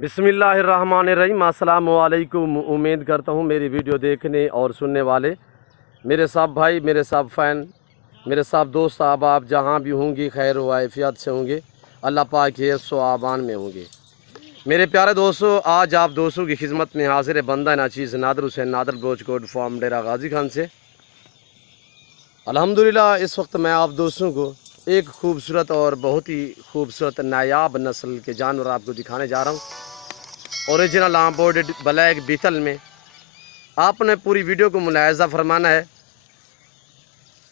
बिस्मिल्लाहिर्रहमानिर्रहीम। अस्सलामु अलैकुम। उम्मीद करता हूँ मेरी वीडियो देखने और सुनने वाले मेरे सब भाई, मेरे सब फ़ैन, मेरे सब दोस्त आप जहाँ भी होंगे खैर वाफ़ियत से होंगे, अल्लाह पाक के सो आबान में होंगे। मेरे प्यारे दोस्तों, आज आप दोस्तों की खिदमत में हाजिर बंदा नाचीज़ नादर हुसैन नादर ब्रोचकोट फार्म डेरा गाजी खान से। अल्हम्दुलिल्लाह इस वक्त मैं आप दोस्तों को एक खूबसूरत और बहुत ही खूबसूरत नायाब नस्ल के जानवर आपको दिखाने जा रहा हूँ। ओरिजिनल आम्बोर्डेड ब्लैक बीतल में आपने पूरी वीडियो को मुलाहिज़ा फरमाना है।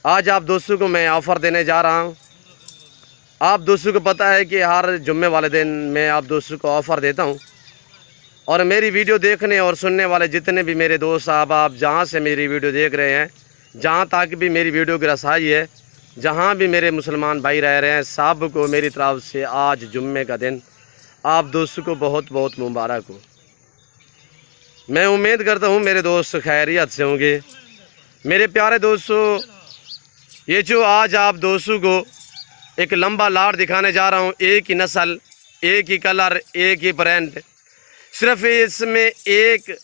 आज आप दोस्तों को मैं ऑफ़र देने जा रहा हूँ। आप दोस्तों को पता है कि हर जुम्मे वाले दिन मैं आप दोस्तों को ऑफ़र देता हूँ, और मेरी वीडियो देखने और सुनने वाले जितने भी मेरे दोस्त आप जहाँ से मेरी वीडियो देख रहे हैं, जहाँ तक भी मेरी वीडियो की रसाई है, जहाँ भी मेरे मुसलमान भाई रह रहे हैं, सब को मेरी तरफ से आज जुम्मे का दिन आप दोस्तों को बहुत बहुत मुबारक हो। मैं उम्मीद करता हूँ मेरे दोस्त खैरियत से होंगे। मेरे प्यारे दोस्तों, ये जो आज आप दोस्तों को एक लंबा लाड़ दिखाने जा रहा हूँ, एक ही नस्ल, एक ही कलर, एक ही ब्रांड, सिर्फ इसमें एक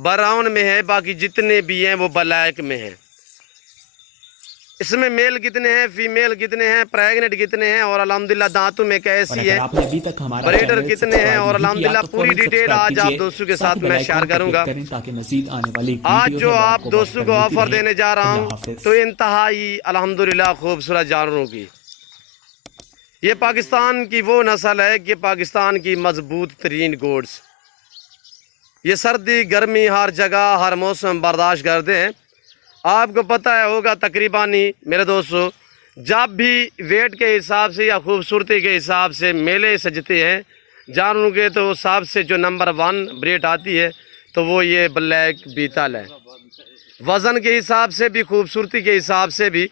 ब्राउन में है, बाकी जितने भी हैं वो ब्लैक में हैं। इसमें मेल कितने हैं, फीमेल कितने हैं, प्रेग्नेंट कितने हैं, और अल्हम्दुलिल्लाह दांतों में कैसी है, ब्रीडर कितने हैं, और अल्हम्दुलिल्लाह पूरी डिटेल आज आप दोस्तों के साथ मैं शेयर करूंगा। आज जो आप दोस्तों को ऑफर देने जा रहा हूं तो इंतहाई अल्हम्दुलिल्लाह खूबसूरत जानवरों की, ये पाकिस्तान की वो नस्ल है कि पाकिस्तान की मजबूत तरीन गोड्स, ये सर्दी गर्मी हर जगह हर मौसम बर्दाश्त करते हैं। आपको पता है होगा तकरीबन ही मेरे दोस्तों, जब भी वेट के हिसाब से या खूबसूरती के हिसाब से मेले सजते हैं जानवरों के, तो सबसे जो नंबर 1 ब्रीड आती है तो वो ये ब्लैक बीतल है। वज़न के हिसाब से भी, खूबसूरती के हिसाब से भी,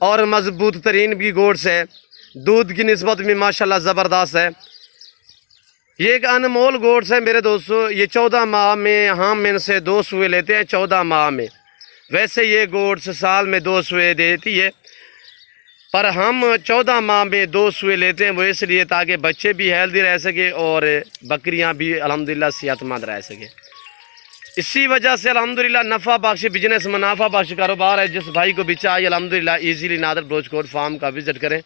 और मजबूत तरीन भी गोड्स है। दूध की निस्बत भी माशाल्लाह ज़बरदस्त है। ये एक अनमोल गोड्स है मेरे दोस्तों। ये 14 माह में हम इनसे 2 सुए लेते हैं, 14 माह में। वैसे ये गोड्स साल में 2 सुए देती है, पर हम 14 माह में 2 सुए लेते हैं। वो इसलिए ताकि बच्चे भी हेल्दी रह सके और बकरियां भी अल्हम्दुलिल्लाह सेहतमंद रह सके। इसी वजह से अल्हम्दुलिल्लाह नफ़ा बख्श बिजनेस, मुनाफा बख्श कारोबार है। जिस भाई को भी चाहिए अल्हम्दुलिल्लाह ईजीली नादर ब्रोचकोट फार्म का विज़िट करें,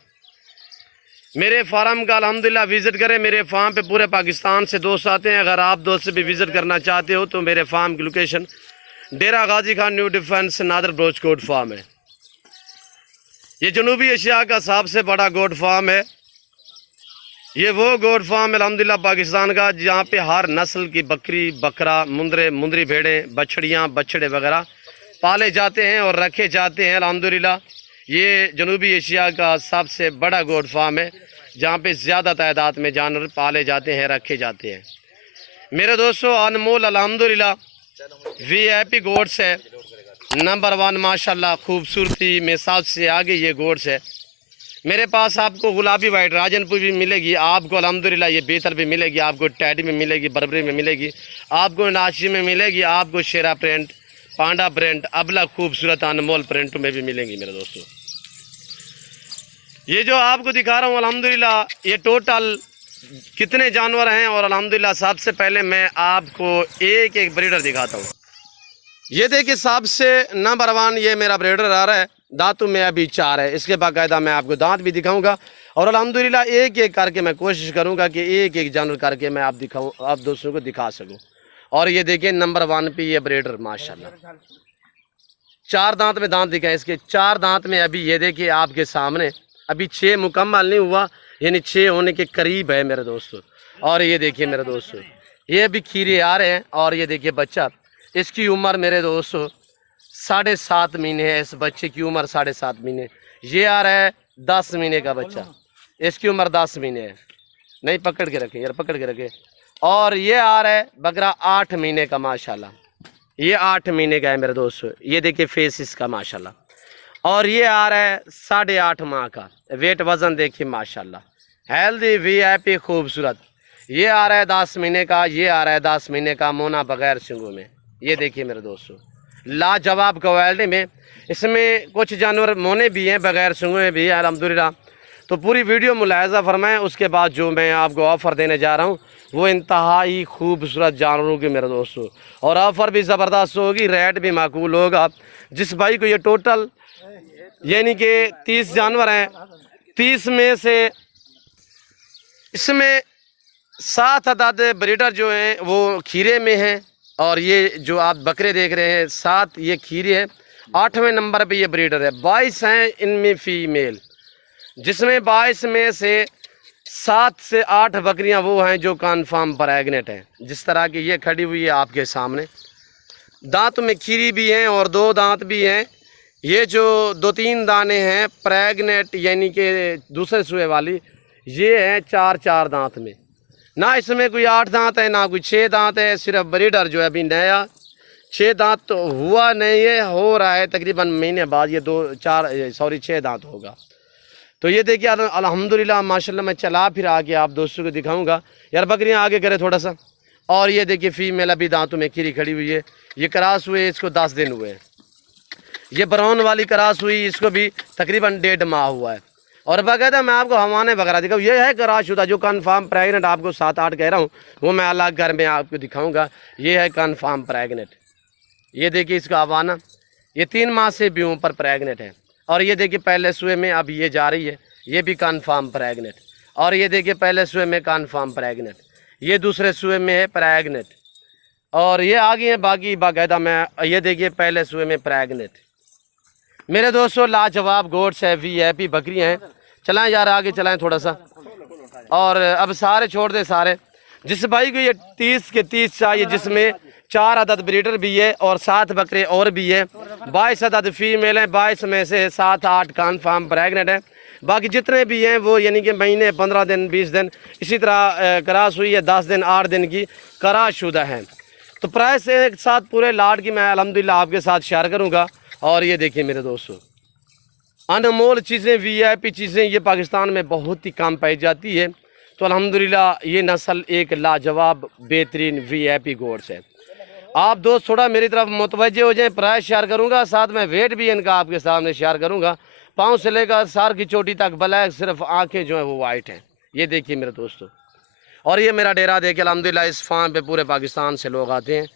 मेरे फार्म का अल्हम्दुलिल्लाह विज़िट करें। मेरे फार्म पे पूरे पाकिस्तान से दोस्त आते हैं। अगर आप दोस्त भी विज़िट करना चाहते हो तो मेरे फार्म की location Dera Ghazi Khan new defence नादर ब्रोचकोट फार्म है। ये जनूबी एशिया का सबसे बड़ा गोट फार्म है। ये वो गोट फार्म अल्हम्दुलिल्लाह पाकिस्तान का जहाँ पे हर नस्ल की बकरी, बकरा, मुंदरी भेड़ें, बछड़ियाँ, बछड़े वगैरह पाले जाते हैं और रखे जाते हैं। अल्हम्दुलिल्लाह ये जनूबी एशिया का सबसे बड़ा गोट फार्म है जहाँ पे ज़्यादा तादाद में जानवर पाले जाते हैं, रखे जाते हैं। मेरे दोस्तों, अनमोल अल्हम्दुलिल्लाह VIP गोड्स है, नंबर 1 माशाल्लाह खूबसूरती में सबसे आगे ये गोड्स है। मेरे पास आपको गुलाबी वाइट राजनपुर भी मिलेगी, आपको अल्हम्दुलिल्लाह ये बेहतर भी मिलेगी, आपको टैडी में मिलेगी, बर्बरी में मिलेगी, आपको नाशी में मिलेगी, आपको शेरा प्रिंट, पांडा प्रिंट, अबला खूबसूरत अनमोल प्रिंट में भी मिलेंगी। मेरे दोस्तों, ये जो आपको दिखा रहा हूँ अल्हम्दुलिल्लाह ये टोटल कितने जानवर हैं, और अल्हम्दुलिल्लाह सबसे पहले मैं आपको एक एक ब्रीडर दिखाता हूँ। ये देखिए सबसे नंबर 1 ये मेरा ब्रीडर आ रहा है। दांतों में अभी 4 है। इसके बाकायदा मैं आपको दांत भी दिखाऊंगा, और अल्हम्दुलिल्लाह एक एक करके मैं कोशिश करूंगा कि एक एक जानवर करके मैं आप दोस्तों को दिखा सकूं। और ये देखिए नंबर 1 पे ये ब्रीडर माशाल्लाह 4 दांत में दांत दिखाए इसके, 4 दांत में अभी ये देखिए आपके सामने अभी 6 मुकम्मल नहीं हुआ, यानी 6 होने के करीब है मेरे दोस्तों। और ये देखिए मेरे दोस्तों, ये अभी खीरे आ रहे हैं। और ये देखिए बच्चा, इसकी उम्र मेरे दोस्तों 7.5 महीने है। इस बच्चे की उम्र 7.5 महीने। ये आ रहा है 10 महीने का बच्चा, इसकी उम्र 10 महीने है। नहीं पकड़ के रखे यार, पकड़ के रखे। और ये आ रहा है बकरा 8 महीने का माशाल्लाह, ये 8 महीने का है मेरे दोस्तों। ये देखिए फेस इसका माशाल्लाह। और ये आ रहा है 8.5 माह का। वेट वज़न देखिए माशाल्लाह, हेल्दी VIP खूबसूरत। ये आ रहा है 10 महीने का, ये आ रहा है 10 महीने का, मोना बगैर सिंगों में। ये देखिए मेरे दोस्तों लाजवाब क्वालिटी में। इसमें कुछ जानवर मोने भी हैं, बगैर सिंगों में भी है अल्हम्दुलिल्लाह। तो पूरी वीडियो मुलाहिज़ा फरमाएं। उसके बाद जो मैं आपको ऑफ़र देने जा रहा हूँ वो इंतहाई खूबसूरत जानवरों के मेरे दोस्तों। और ऑफ़र भी ज़बरदस्त होगी, रेट भी माकूल होगा। जिस भाई को ये टोटल यानी कि 30 जानवर हैं, 30 में से इसमें 7 अदद ब्रीडर जो हैं वो खीरे में हैं, और ये जो आप बकरे देख रहे हैं 7 ये खीरे हैं। 8वें नंबर पे ये ब्रीडर है। 22 हैं इनमें फ़ीमेल, जिसमें 22 में से 7 से 8 बकरियां वो हैं जो कन्फर्म प्रेग्नेंट हैं। जिस तरह की ये खड़ी हुई है आपके सामने, दांत में खीरी भी हैं और 2 दांत भी हैं। ये जो 2-3 दाने हैं प्रेग्नेंट यानी कि दूसरे सूए वाली, ये हैं 4-4 दांत में। ना इसमें कोई 8 दांत है ना कोई 6 दांत है, सिर्फ ब्रीडर जो है अभी नया 6 दांत तो हुआ नहीं है, हो रहा है तकरीबन महीने बाद ये 6 दांत होगा। तो ये देखिए अल्हम्दुलिल्लाह माशाल्लाह, मैं चला फिर आके आप दोस्तों को दिखाऊंगा। यार बकरियां आगे करे थोड़ा सा। और ये देखिए फीमेल अभी दांतों में खीरी खड़ी हुई है। ये क्रॉस हुए, इसको 10 दिन हुए। ये ब्राउन वाली क्रॉस हुई, इसको भी तकरीबन 1.5 माह हुआ है। और बाकायदा मैं आपको हवाने वगैरह दिखाऊँ, ये है क्रॉस शुदा जो कन्फर्म प्रेगनेंट आपको 7-8 कह रहा हूँ, वो मैं अलग घर में आपको दिखाऊँगा। ये है कन्फर्म प्रेगनेंट। ये देखिए इसका हवाना, ये 3 माह से भी ऊपर प्रेगनेंट है। और ये देखिए पहले सूए में अब ये जा रही है, ये भी कन्फर्म प्रेगनेंट। और ये देखिए पहले सूए में कन्फर्म प्रेगनेंट, ये दूसरे सूए में है प्रेगनेंट। और ये आगे हैं बाकी बाकायदा मैं, ये देखिए पहले सूए में प्रेगनेंट। मेरे दोस्तों लाजवाब गोट्स है, VIP बकरियाँ हैं। चलाएं यार आगे चलाएं थोड़ा सा। और अब सारे छोड़ दे सारे। जिस भाई को ये 30 के 30 चाहिए, जिसमें 4 अदद ब्रीडर भी है और 7 बकरे और भी है। 22 अदद फीमेल हैं, 22 में से 7-8 कन्फर्म प्रेगनेंट है। बाकी जितने भी हैं वो यानी कि महीने 15 दिन 20 दिन इसी तरह क्रॉस हुई है, 10 दिन 8 दिन की क्रॉस शुदा है। तो प्राइस एक साथ पूरे लाट की मैं अल्हम्दुलिल्लाह आपके साथ शेयर करूँगा। और ये देखिए मेरे दोस्तों, अनमोल चीज़ें VIP चीज़ें ये पाकिस्तान में बहुत ही कम पाई जाती है। तो अल्हम्दुलिल्लाह ये नस्ल एक लाजवाब बेहतरीन VIP गोट्स है। आप दोस्त थोड़ा मेरी तरफ मुतवज्जे हो जाएं, प्राइस शेयर करूंगा, साथ में वेट भी इनका आपके सामने शेयर करूंगा। पाँव से लेकर सर की चोटी तक ब्लैक, सिर्फ आंखें जो है वो वाइट हैं। ये देखिए मेरे दोस्तों। और ये मेरा डेरा देखिए अल्हम्दुलिल्लाह, इस फार्म पे पूरे पाकिस्तान से लोग आते हैं,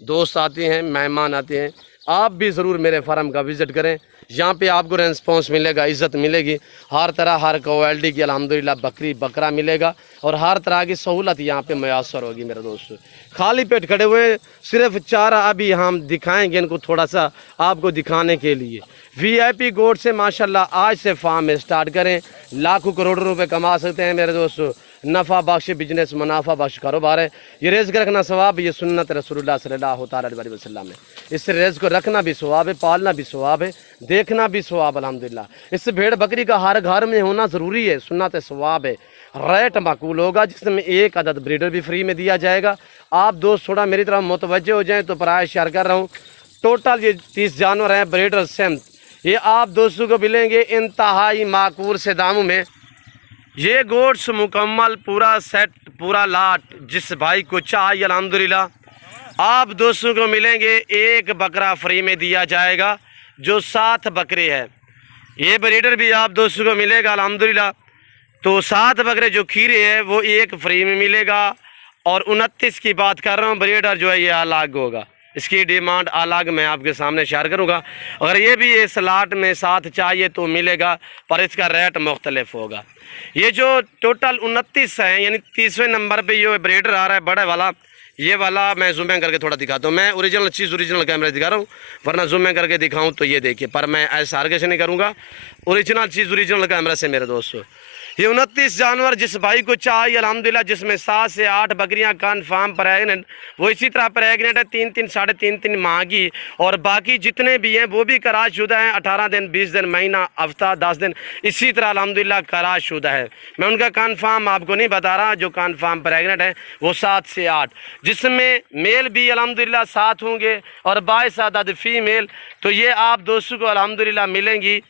दोस्त आते हैं, मेहमान आते हैं। आप भी ज़रूर मेरे फार्म का विज़िट करें। यहाँ पे आपको रेस्पॉन्स मिलेगा, इज़्ज़त मिलेगी, हर तरह हर क्वालिटी की अल्हम्दुलिल्लाह बकरी बकरा मिलेगा और हर तरह की सहूलत यहाँ पे मैसर होगी मेरे दोस्तों। खाली पेट खड़े हुए, सिर्फ चारा अभी हम दिखाएंगे इनको थोड़ा सा आपको दिखाने के लिए। VIP गोट से माशाल्लाह आज से फार्म में स्टार्ट करें, लाखों करोड़ों रुपए कमा सकते हैं मेरे दोस्तों। नफ़ा बख्श बिजनेस, मुनाफा बख्श कारोबार है। ये रिज़्क़ रखना सवाब, ये सुन्नत रसूलुल्लाह सल्लल्लाहु अलैहि वसल्लम है। इससे रिज़्क़ को रखना भी सवाब है, पालना भी सवाब है, देखना भी सवाब अल्हम्दुलिल्लाह। इससे भेड़ बकरी का हर घर में होना ज़रूरी है, सुन्नत सवाब है। रेट माकूल होगा, जिसमें 1 अदद ब्रीडर भी फ्री में दिया जाएगा। आप दोस्त थोड़ा मेरी तरफ मुतवज्जे हो जाएँ तो प्राइस शेयर कर रहा हूँ। टोटल ये 30 जानवर हैं ब्रीडर सेम, ये आप दोस्तों को मिलेंगे इंतहाई माकूल से दामों में। ये गोट्स मुकम्मल पूरा सेट पूरा लाट जिस भाई को चाहिए अल्हम्दुलिल्लाह आप दोस्तों को मिलेंगे। 1 बकरा फ्री में दिया जाएगा जो 7 बकरे हैं। ये ब्रीडर भी आप दोस्तों को मिलेगा अल्हम्दुलिल्लाह। तो 7 बकरे जो खीरे हैं वो 1 फ्री में मिलेगा। और 29 की बात कर रहा हूँ, ब्रीडर जो है ये अलग होगा, इसकी डिमांड अलग मैं आपके सामने शेयर करूँगा। अगर ये भी इस लाट में 7 चाहिए तो मिलेगा, पर इसका रेट मुख्तलिफ होगा। ये जो टोटल 29 हैं, यानी 30वें नंबर पे ये ब्रीडर आ रहा है बड़े वाला, ये वाला मैं जूम इन करके थोड़ा दिखाता हूँ। मैं ओरिजिनल चीज़ ओरिजिनल कैमरे दिखा रहा हूँ, वरना जूम इन करके दिखाऊँ तो ये देखिए, पर मैं ऐसा आगे से नहीं करूँगा, ओरिजिनल चीज़ ओरिजिनल कैमरा से मेरे दोस्तों। ये 29 जानवर जिस भाई को चाहिए अल्हम्दुलिल्लाह, जिसमें 7 से 8 बकरियां कन्फर्म प्रेग्नेंट, वो इसी तरह प्रेग्नेंट है 3-3 साढ़े 3 माह की। और बाकी जितने भी हैं वो भी करारशुदा हैं, 18 दिन 20 दिन महीना हफ्ता 10 दिन इसी तरह अल्हम्दुलिल्लाह करारशुदा है। मैं उनका कन्फर्म आपको नहीं बता रहा, जो कन्फर्म प्रेग्नेंट है वो 7 से 8, जिसमें मेल भी अल्हम्दुलिल्लाह 7 होंगे और 22 अदद फीमेल। तो ये आप दोस्तों को अल्हम्दुलिल्लाह मिलेंगी।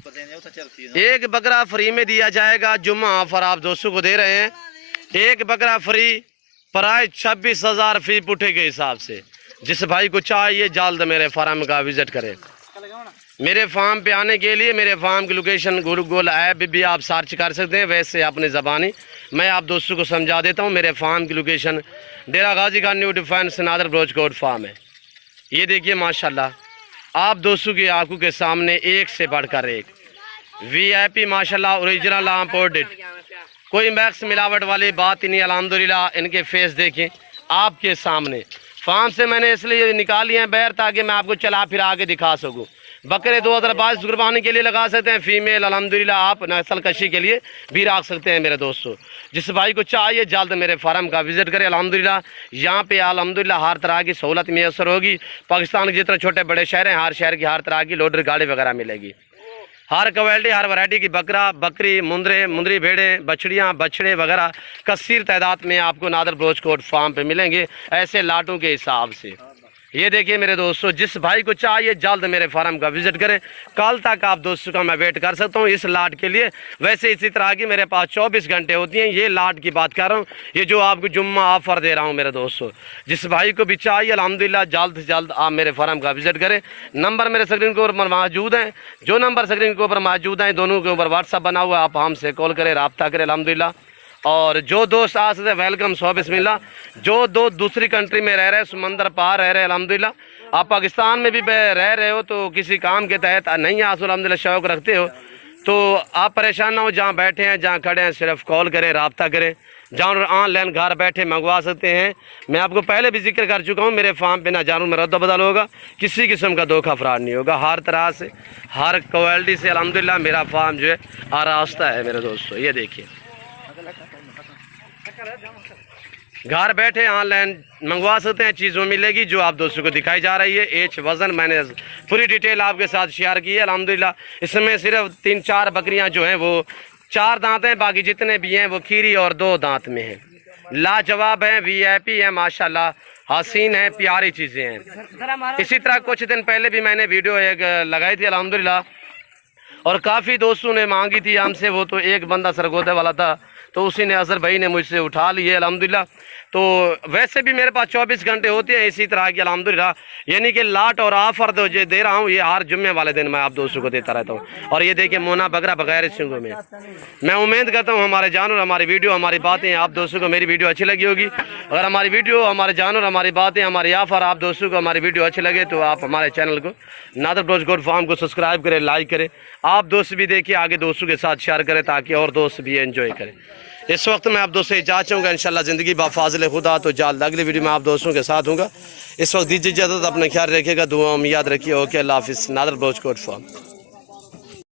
1 बकरा फ्री में दिया जाएगा, जुम्मा ऑफर आप दोस्तों को दे रहे हैं। 1 बकरा फ्री, प्राइस 26,000 फी पुठे के हिसाब से। जिस भाई को चाहिए जल्द मेरे फार्म का विजिट करें। मेरे फार्म पे आने के लिए मेरे फार्म की लोकेशन गूगल ऐप भी आप सर्च कर सकते हैं, वैसे अपने ज़बानी मैं आप दोस्तों को समझा देता हूँ। मेरे फार्म की लोकेशन डेरा गाजी का new defence Nadar Broach Kot farm है। ये देखिए माशाल्लाह आप दोस्तों की आंखों के सामने एक से बढ़कर एक VIP माशाल्लाह ओरिजिनल इम्पोर्टेड, कोई मैक्स मिलावट वाली बात ही नहीं। अल्हम्दुलिल्लाह इनके फेस देखें आपके सामने। फार्म से मैंने इसलिए निकाली हैं बैर ताकि मैं आपको चला फिर आगे दिखा सकूं। बकरे 2022 कुर्बानी के लिए लगा सकते हैं, फीमेल अल्हम्दुलिल्लाह आप नस्ल कशी के लिए भी रख सकते हैं। मेरे दोस्तों जिस भाई को चाहिए जल्द मेरे फार्म का विजिट करें। अल्हम्दुलिल्लाह यहाँ पे अल्हम्दुलिल्लाह हर तरह की सहूलत मैसर होगी। पाकिस्तान के जितने छोटे बड़े शहर हैं हर शहर की हर तरह की लोडर गाड़ी वगैरह मिलेगी। हर क्वालिटी हर वैरायटी की बकरा बकरी मुंदरी भेड़ें बछड़ियाँ बछड़े वगैरह कसीर तादाद में आपको नादर ब्रोच कोट फार्म पे मिलेंगे ऐसे लाटों के हिसाब से। ये देखिए मेरे दोस्तों जिस भाई को चाहिए जल्द मेरे फार्म का विजिट करें। कल तक आप दोस्तों का मैं वेट कर सकता हूँ इस लाट के लिए। वैसे इसी तरह की मेरे पास 24 घंटे होती हैं। ये लाट की बात कर रहा हूँ, ये जो आपको जुम्मा ऑफर दे रहा हूँ मेरे दोस्तों। जिस भाई को भी चाहिए अल्हम्दुलिल्लाह जल्द से जल्द आप मेरे फार्म का विजिट करें। नंबर मेरे स्क्रीन के ऊपर मौजूद हैं, जो नंबर स्क्रीन के ऊपर मौजूद हैं दोनों के ऊपर व्हाट्सअप बना हुआ है, आप हमसे कॉल करें रब्ता करें अल्हम्दुलिल्लाह। और जो दोस्त आ सकते वेलकम सो बिस्मिल्लाह। जो दोस्त दूसरी कंट्री में रह रहे समंदर पार रह रहे अल्हम्दुलिल्लाह, आप पाकिस्तान में भी रह रहे हो तो किसी काम के तहत नहीं आ अल्हम्दुलिल्लाह शौक़ रखते हो तो आप परेशान ना हो। जहाँ बैठे हैं जहाँ खड़े हैं सिर्फ कॉल करें रब्ता करें। जानवर ऑनलाइन घर बैठे मंगवा सकते हैं। मैं आपको पहले भी जिक्र कर चुका हूँ मेरे फार्म पे ना जानवर में रद्द बदल होगा, किसी किस्म का धोखा फराड नहीं होगा। हर तरह से हर क्वालिटी से अल्हम्दुलिल्लाह मेरा फार्म जो है आरास्ता है मेरे दोस्तों। ये देखिए घर बैठे ऑनलाइन मंगवा सकते हैं, चीज़ों मिलेगी जो आप दोस्तों को दिखाई जा रही है। एज वज़न मैंने पूरी डिटेल आपके साथ शेयर की है अल्हम्दुलिल्लाह। इसमें सिर्फ 3-4 बकरियां जो हैं वो 4 दांत हैं, बाकी जितने भी हैं वो खीरी और 2 दांत में हैं। लाजवाब हैं, VIP हैं माशाल्लाह, हसीन हैं, प्यारी चीज़ें हैं। इसी तरह कुछ दिन पहले भी मैंने वीडियो एक लगाई थी अल्हम्दुलिल्लाह और काफ़ी दोस्तों ने मांगी थी हमसे। वो तो एक बंदा सरगोदे वाला था तो उसी ने अजहर भाई ने मुझसे उठा ली है अल्हम्दुलिल्लाह। तो वैसे भी मेरे पास 24 घंटे होते हैं इसी तरह की अल्हम्दुलिल्लाह। यानी कि लाट और ऑफर जो दे रहा हूँ ये हर जुम्मे वाले दिन मैं आप दोस्तों को देता रहता हूँ। और ये देखिए मोना बकरा बगैर सिंगों में। मैं उम्मीद करता हूँ हमारे जानवर हमारी वीडियो हमारी बातें आप दोस्तों को मेरी वीडियो अच्छी लगी होगी। अगर हमारी वीडियो हमारे जानवर हमारी बातें हमारी ऑफर आप दोस्तों को हमारी वीडियो अच्छी लगे तो आप हमारे चैनल को नादर ब्रोच कोट फार्म को सब्सक्राइब करें, लाइक करें। आप दोस्त भी देखिए आगे दोस्तों के साथ शेयर करें ताकि और दोस्त भी एंजॉय करें। इस वक्त मैं आप दोस्तों इजाज़त चाहूँगा इंशाल्लाह ज़िंदगी बाफाज़िल खुदा तो जल्द अगली वीडियो में आप दोस्तों के साथ होगा। इस वक्त दीजिए इजाज़त, अपना ख्याल रखिएगा, दुआ में याद रखिए। ओके अल्लाह हाफिज़। नादर ब्रोच कोट फार्म।